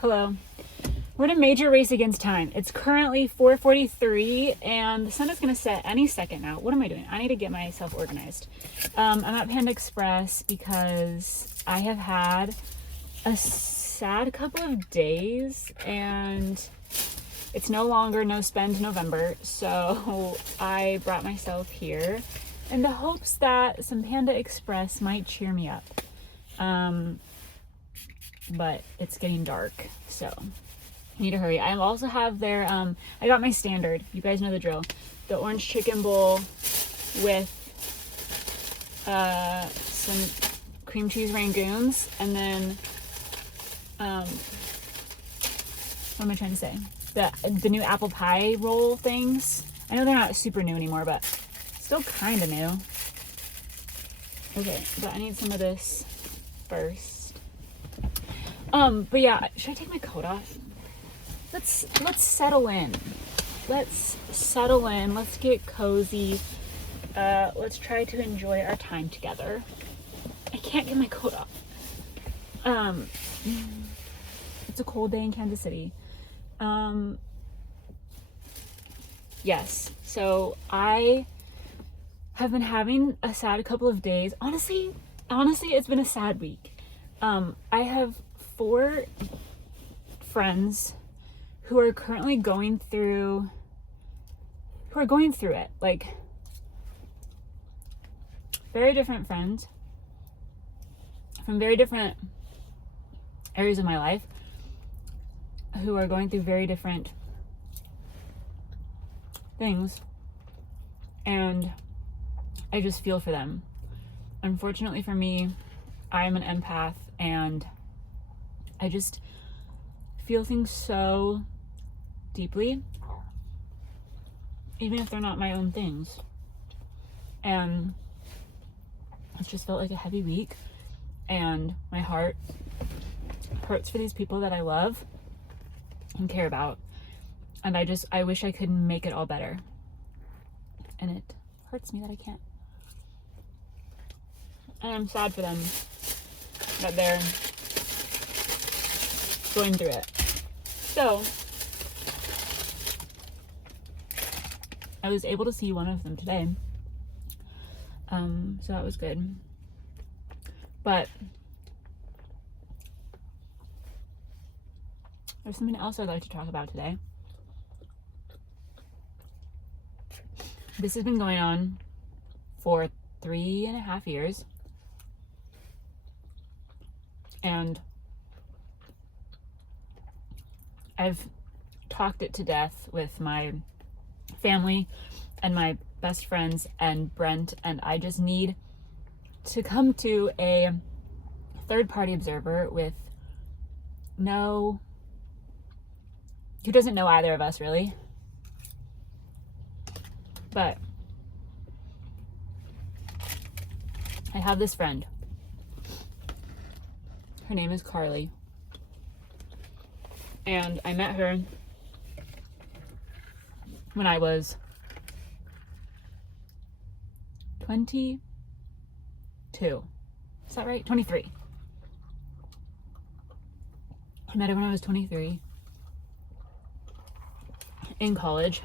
Hello. We're in a major race against time. It's currently 4:43 and the sun is going to set any second now. What am I doing? I need to get myself organized. I'm at Panda Express because I have had a sad couple of days and it's no longer No Spend November. So I brought myself here in the hopes that some Panda Express might cheer me up. But it's getting dark, so I need to hurry. I also have their, I got my standard. You guys know the drill. The orange chicken bowl with some cream cheese rangoons, and then, what am I trying to say? The new apple pie roll things. I know they're not super new anymore, but still kind of new. Okay, but I need some of this first. But yeah, should I take my coat off? Let's settle in. Let's settle in. Let's get cozy. Let's try to enjoy our time together. I can't get my coat off. It's a cold day in Kansas City. Yes. So I have been having a sad couple of days. Honestly, it's been a sad week. I have 4 friends who are currently going through it. Like, very different friends from very different areas of my life who are going through very different things, and I just feel for them. Unfortunately for me, I am an empath and I just feel things so deeply, even if they're not my own things. And it's just felt like a heavy week, and my heart hurts for these people that I love and care about. And I wish I could make it all better. And it hurts me that I can't. And I'm sad for them that they're going through it. So I was able to see one of them today. So that was good. But there's something else I'd like to talk about today. This has been going on for 3.5 years. And I've talked it to death with my family and my best friends and Brent, and I just need to come to a third-party observer who doesn't know either of us really. But I have this friend. Her name is Carly. And I met her when I was 22. Is that right? 23. I met her when I was 23 in college.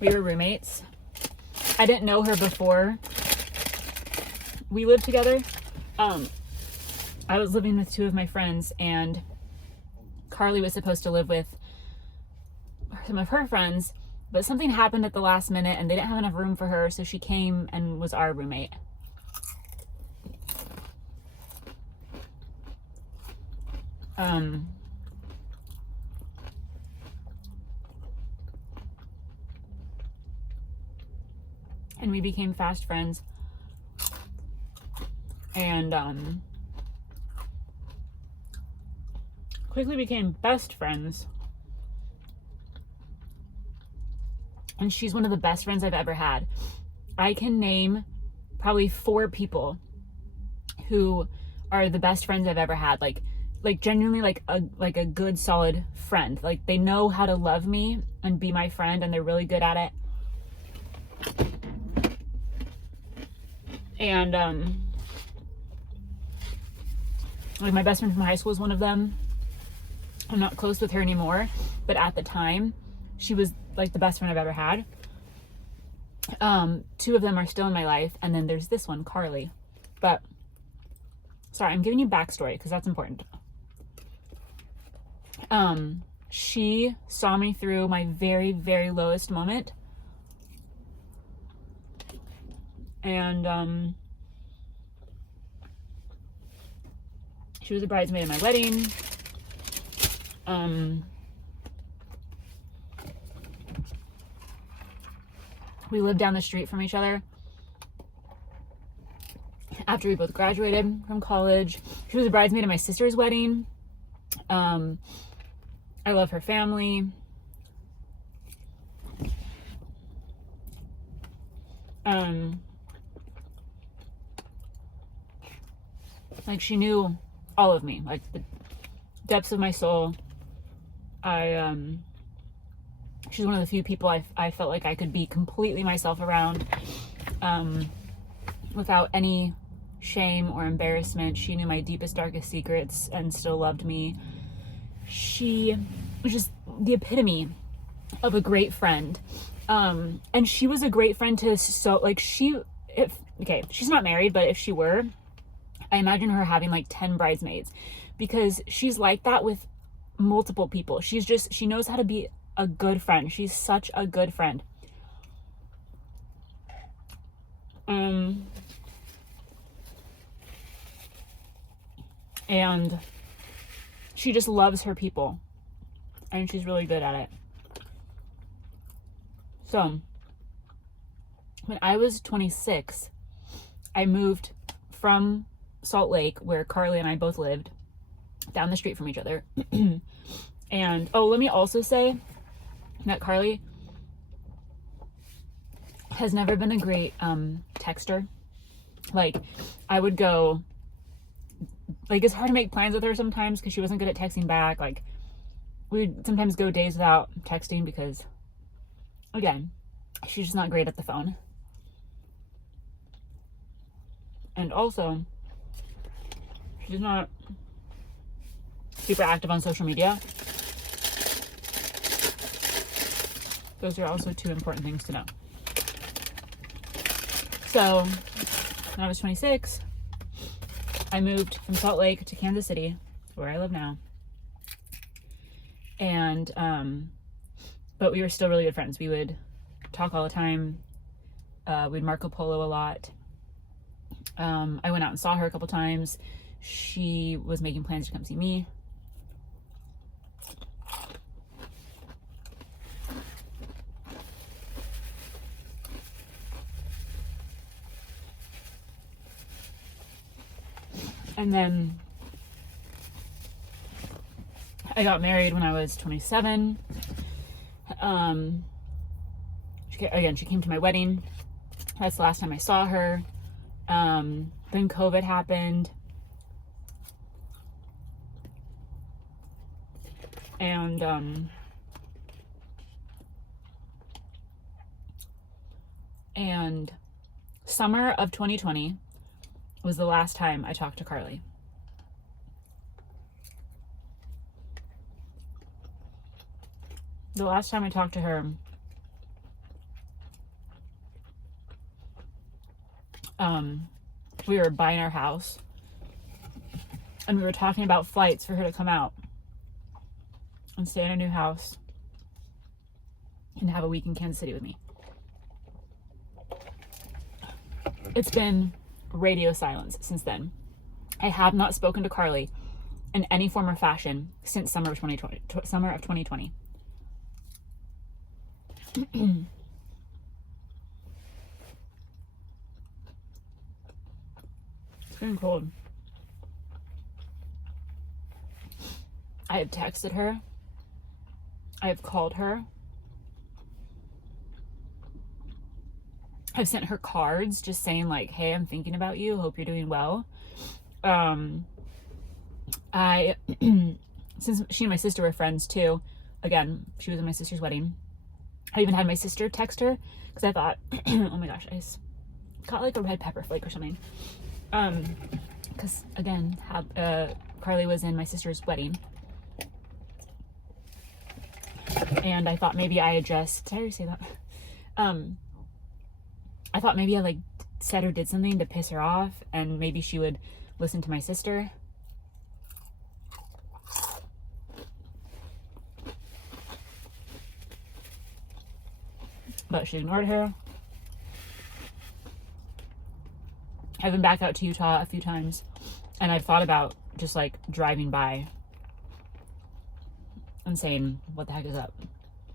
We were roommates. I didn't know her before we lived together. I was living with 2 of my friends, and Carly was supposed to live with some of her friends, but something happened at the last minute and they didn't have enough room for her, so she came and was our roommate. And we became fast friends, and quickly became best friends. And she's one of the best friends I've ever had. I can name probably 4 people who are the best friends I've ever had. Like genuinely like a good solid friend. Like, they know how to love me and be my friend, and they're really good at it. And like, my best friend from high school is one of them. I'm not close with her anymore, but at the time, she was like the best friend I've ever had. Two of them are still in my life, and then there's this one, Carly. But sorry, I'm giving you backstory because that's important. She saw me through my very, very lowest moment, and she was a bridesmaid at my wedding. We lived down the street from each other after we both graduated from college. She was a bridesmaid at my sister's wedding. I love her family. Like, she knew all of me, like the depths of my soul. She's one of the few people I felt like I could be completely myself around, without any shame or embarrassment. She knew my deepest, darkest secrets and still loved me. She was just the epitome of a great friend. And she was a great friend to, so like she's not married, but if she were, I imagine her having like 10 bridesmaids, because she's like that with multiple people. She knows how to be a good friend. She's such a good friend. And she just loves her people, and she's really good at it. So when I was 26, I moved from Salt Lake, where Carly and I both lived, down the street from each other. And let me also say that Carly has never been a great texter. Like, I would go, like, it's hard to make plans with her sometimes because she wasn't good at texting back. Like, we'd sometimes go days without texting because, again, she's just not great at the phone. And also, she's not super active on social media. Those are also two important things to know. So, when I was 26, I moved from Salt Lake to Kansas City, where I live now. And, but we were still really good friends. We would talk all the time. We'd Marco Polo a lot. I went out and saw her a couple times. She was making plans to come see me. And then I got married when I was 27. She came to my wedding. That's the last time I saw her. Then COVID happened. And summer of 2020 was the last time I talked to Carly. The last time I talked to her, we were buying our house, and we were talking about flights for her to come out and stay in a new house and have a week in Kansas City with me. It's been radio silence since then. I have not spoken to Carly in any form or fashion since summer of 2020. It's getting cold. I have texted her. I have called her. I've sent her cards just saying like, hey, I'm thinking about you. Hope you're doing well. Since she and my sister were friends too, again, she was at my sister's wedding. I even had my sister text her because I thought, oh my gosh, I got like a red pepper flake or something. Because again, Carly was in my sister's wedding. And I thought maybe I had just, did I already say that? I thought maybe I like said or did something to piss her off, and maybe she would listen to my sister. But she ignored her. I've been back out to Utah a few times, and I've thought about just like driving by and saying, what the heck is up?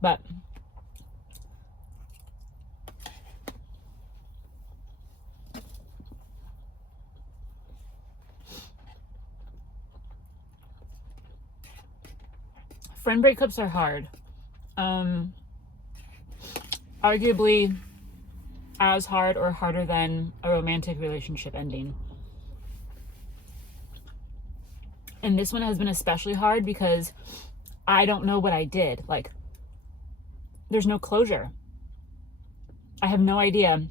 But friend breakups are hard. Arguably as hard or harder than a romantic relationship ending. And this one has been especially hard because I don't know what I did. Like, there's no closure. I have no idea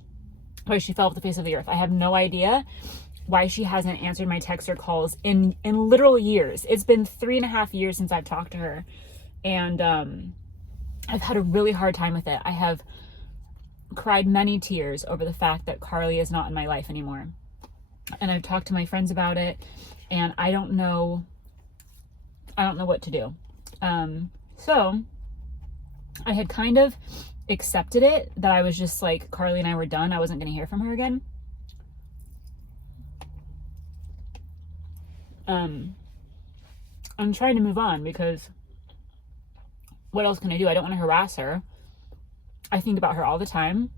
why she fell off the face of the earth. I have no idea why she hasn't answered my texts or calls in literal years. It's been 3.5 years since I've talked to her. And I've had a really hard time with it. I have cried many tears over the fact that Carly is not in my life anymore. And I've talked to my friends about it, and I don't know what to do. So I had kind of accepted it, that I was just like, Carly and I were done. I wasn't going to hear from her again. I'm trying to move on because what else can I do? I don't want to harass her. I think about her all the time.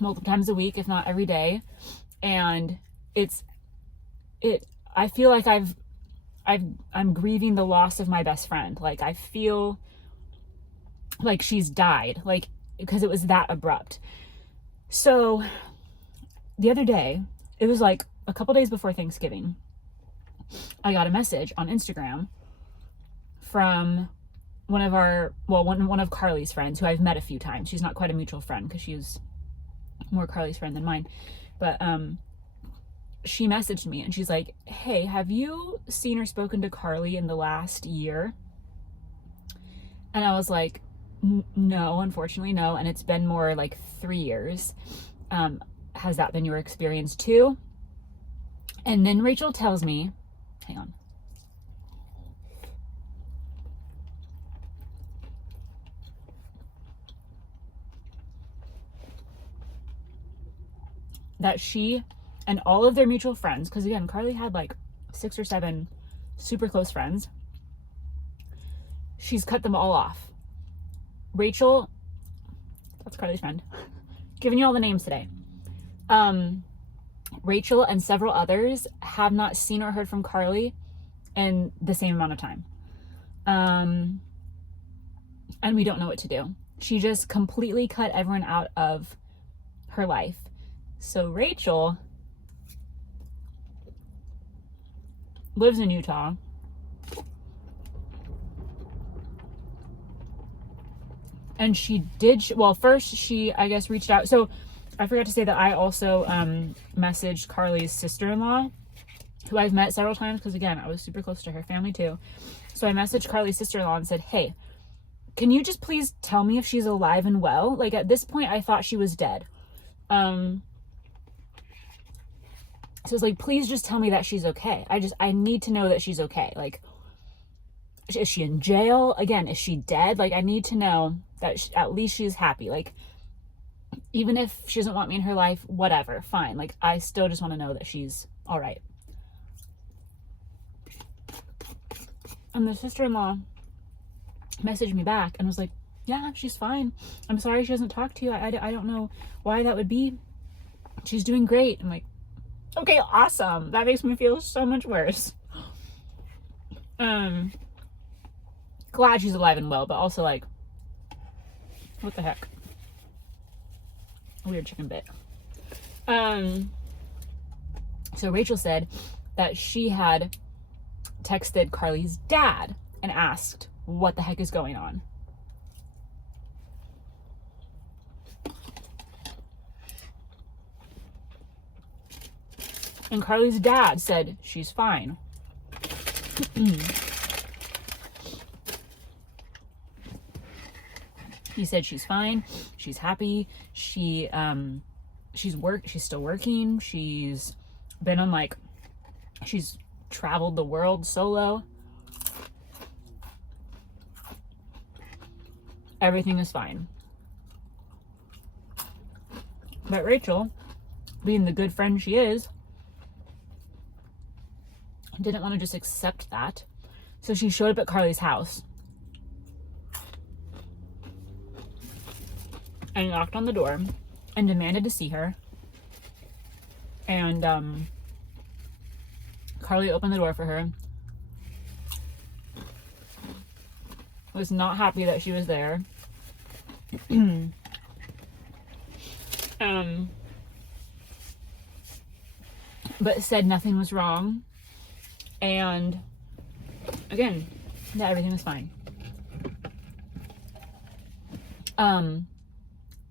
Multiple times a week, if not every day. And I feel like I'm grieving the loss of my best friend. Like, I feel like she's died, like, because it was that abrupt. So the other day, it was like a couple days before Thanksgiving, I got a message on Instagram from one of Carly's friends, who I've met a few times. She's not quite a mutual friend because she's more Carly's friend than mine. But she messaged me and she's like, hey, have you seen or spoken to Carly in the last year? And I was like, no, unfortunately, no. And it's been more like 3 years. Has that been your experience too? And then Rachel tells me, hang on. That she and all of their mutual friends, because again, Carly had like 6 or 7 super close friends, she's cut them all off. Rachel, that's Carly's friend, giving you all the names today. Rachel and several others have not seen or heard from Carly in the same amount of time. And we don't know what to do. She just completely cut everyone out of her life. So Rachel lives in Utah. And first she, I guess, reached out. So I forgot to say that I also messaged Carly's sister-in-law, who I've met several times because, again, I was super close to her family too. So I messaged Carly's sister-in-law and said, hey, can you just please tell me if she's alive and well? Like, at this point, I thought she was dead. So it's like, please just tell me that she's okay. I need to know that she's okay. Like, is she in jail? Again, is she dead? Like, I need to know that at least she's happy. Like, even if she doesn't want me in her life, whatever, fine. Like, I still just want to know that she's all right. And the sister-in-law messaged me back and was like, yeah, she's fine. I'm sorry she hasn't talked to you. I don't know why that would be. She's doing great. I'm like, okay, awesome. That makes me feel so much worse. Glad she's alive and well, but also like, what the heck? Weird chicken bit. So Rachel said that she had texted Carly's dad and asked what the heck is going on. And Carly's dad said she's fine. He said she's fine, she's happy, she's still working, she's been on like, she's traveled the world solo. Everything is fine. But Rachel, being the good friend she is, didn't want to just accept that. So she showed up at Carly's house and knocked on the door and demanded to see her. And Carly opened the door for her. Was not happy that she was there. But said nothing was wrong. And again, that everything was fine.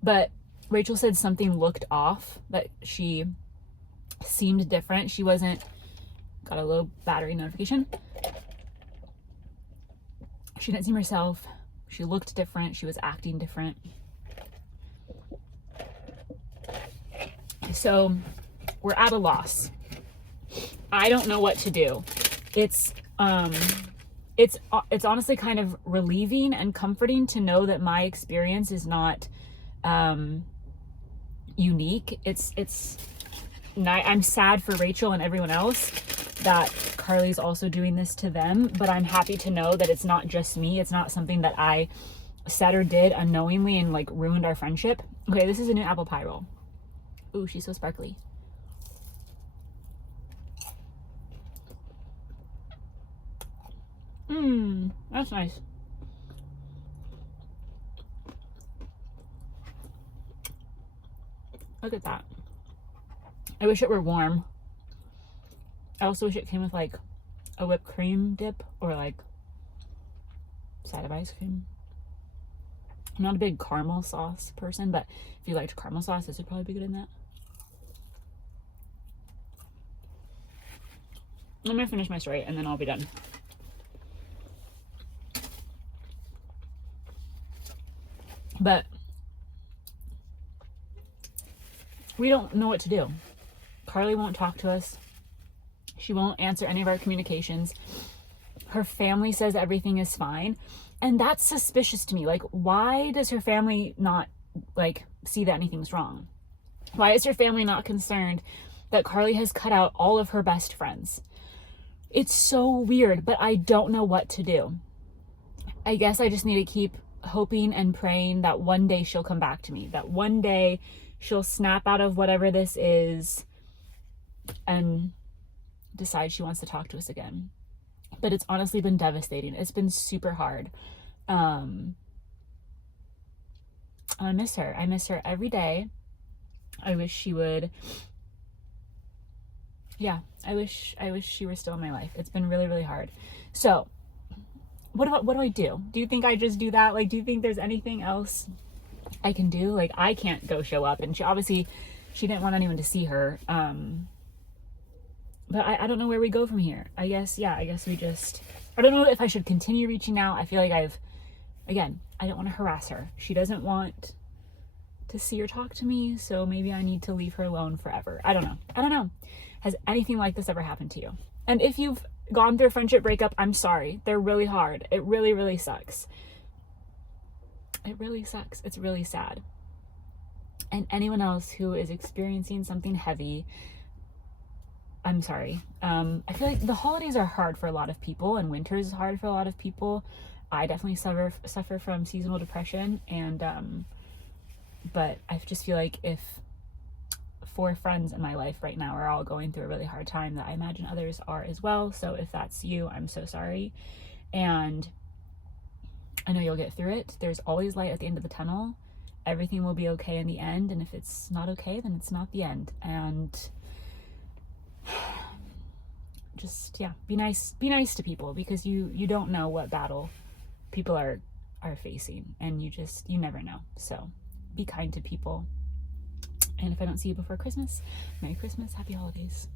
But Rachel said something looked off, that she seemed different. She wasn't, got a little battery notification. She didn't seem herself. She looked different. She was acting different. So we're at a loss. I don't know what to do. It's honestly kind of relieving and comforting to know that my experience is not unique. I'm sad for Rachel and everyone else that Carly's also doing this to them, but I'm happy to know that it's not just me. It's not something that I said or did unknowingly and like ruined our friendship. Okay, this is a new apple pie roll. Ooh, she's so sparkly. That's nice. Look at that. I wish it were warm. I also wish it came with like a whipped cream dip or like side of ice cream. I'm not a big caramel sauce person, but if you liked caramel sauce, this would probably be good in that. I'm gonna finish my story and then I'll be done. But we don't know what to do. Carly won't talk to us. She won't answer any of our communications. Her family says everything is fine. And that's suspicious to me. Like, why does her family not like see that anything's wrong? Why is her family not concerned that Carly has cut out all of her best friends? It's so weird, but I don't know what to do. I guess I just need to keep hoping and praying that one day she'll come back to me, that one day she'll snap out of whatever this is and decide she wants to talk to us again. But it's honestly been devastating. It's been super hard. I miss her. I miss her every day. I wish she would. Yeah, I wish she were still in my life. It's been really, really hard. So what do I do? Do you think I just do that? Like, do you think there's anything else I can do? Like, I can't go show up, and she didn't want anyone to see her. But I don't know where we go from here. I guess we just, I don't know if I should continue reaching out. I feel like I don't want to harass her. She doesn't want to see or talk to me, so maybe I need to leave her alone forever. I don't know. Has anything like this ever happened to you? And if you've gone through a friendship breakup, I'm sorry. They're really hard. It really, really sucks. It really sucks. It's really sad. And anyone else who is experiencing something heavy, I'm sorry. I feel like the holidays are hard for a lot of people, and winter is hard for a lot of people. I definitely suffer from seasonal depression, and but I just feel like if 4 friends in my life right now are all going through a really hard time, that I imagine others are as well. So if that's you, I'm so sorry. And I know you'll get through it. There's always light at the end of the tunnel. Everything will be okay in the end. And if it's not okay, then it's not the end. And just, yeah, be nice to people, because you don't know what battle people are facing, and you never know. So be kind to people. And if I don't see you before Christmas, Merry Christmas, Happy Holidays.